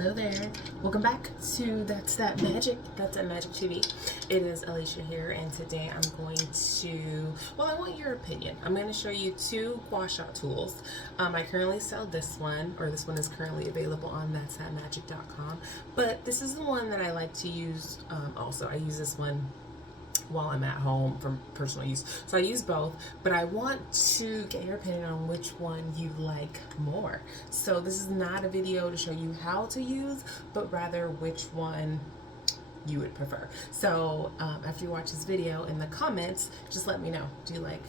Hello there. Welcome back to That's That Magic. That's That Magic TV. It is Alicia here, and today I'm going to, well, I want your opinion. I'm going to show you two Gua Sha tools. I currently sell this one, or this one is currently available on thatsthatmagic.com, but this is the one that I like to use also. I use this one while I'm at home for personal use. So I use both, but I want to get your opinion on which one you like more. So this is not a video to show you how to use, but rather which one you would prefer. So after you watch this video, in the comments, just let me know. Do you like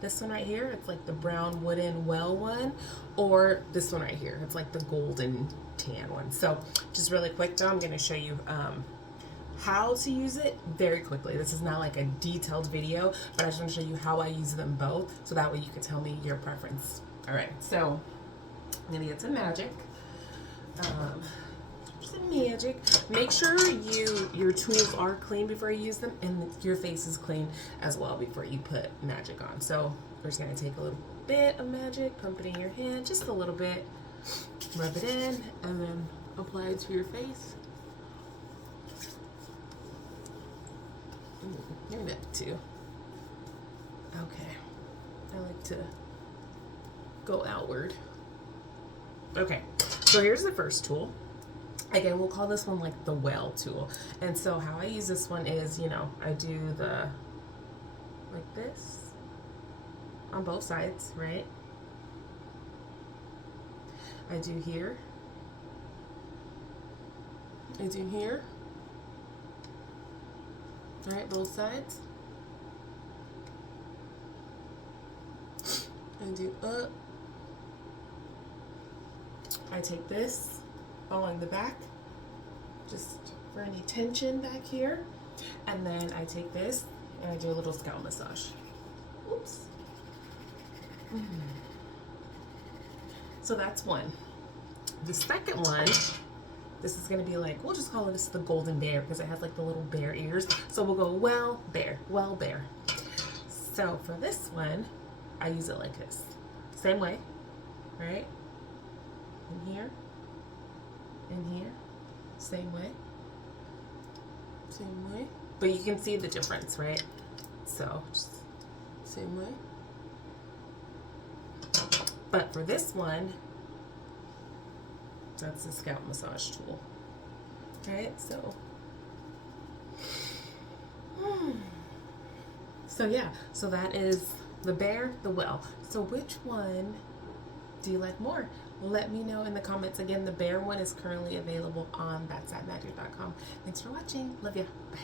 this one right here? It's like the brown wooden well one, or this one right here. It's like the golden tan one. So just really quick though, I'm going to show you how to use it very quickly. This is not like a detailed video, but I just want to show you how I use them both, so that way you can tell me your preference. All right, so I'm gonna get some magic. Some magic. Make sure your tools are clean before you use them, and your face is clean as well before you put magic on. So we're just gonna take a little bit of magic, pump it in your hand, just a little bit, rub it in, and then apply it to your face. Maybe that too. Okay. I like to go outward. Okay. So here's the first tool. Again, we'll call this one like the well tool. And so how I use this one is, I do the like this on both sides, right? I do here. I do here. All right, both sides. I do up. I take this along the back, just for any tension back here. And then I take this and I do a little scalp massage. Oops. So that's one. The second one, this is going to be like, we'll just call this the golden bear because it has like the little bear ears. So we'll go well bear. So for this one, I use it like this. Same way, right? In here, same way. But you can see the difference, right? So just same way. But for this one, that's the scalp massage tool. Right, so yeah, so that is the bear, the well. So which one do you like more? Let me know in the comments. Again, the bear one is currently available on thatsthatmagic.com. Thanks for watching. Love ya. Bye.